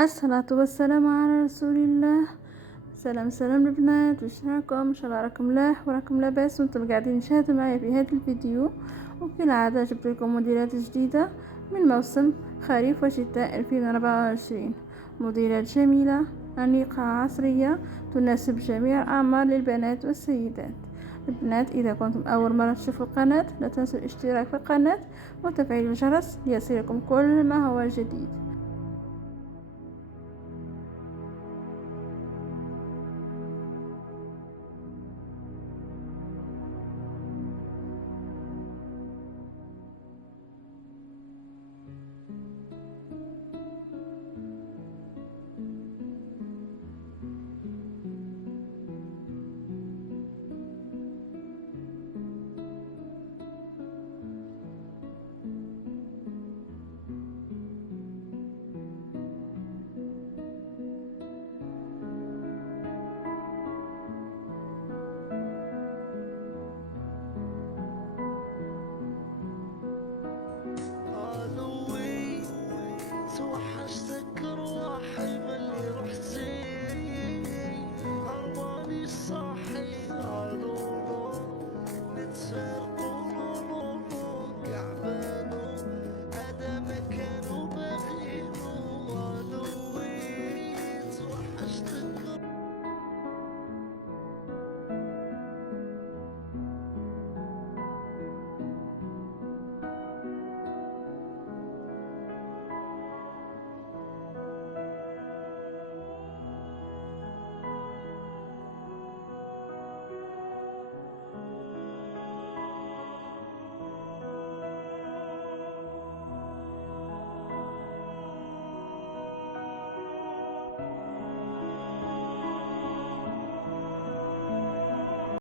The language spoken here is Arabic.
الصلاة والسلام على رسول الله. سلام البنات، واش راكم؟ ان شاء الله راكم ملاح وراكم لاباس وانتم قاعدين تشاهدوا معايا في هذا الفيديو. وكالعادة جبت لكم موديلات جديدة من موسم خريف وشتاء 2024. موديلات جميلة أنيقة عصرية تناسب جميع الأعمار للبنات والسيدات. البنات، إذا كنتم أول مرة تشوفوا القناة لا تنسوا الاشتراك في القناة وتفعيل الجرس ليصلكم كل ما هو جديد. توحشتك روح الملي رحتي هرباني صاحي على نتفرق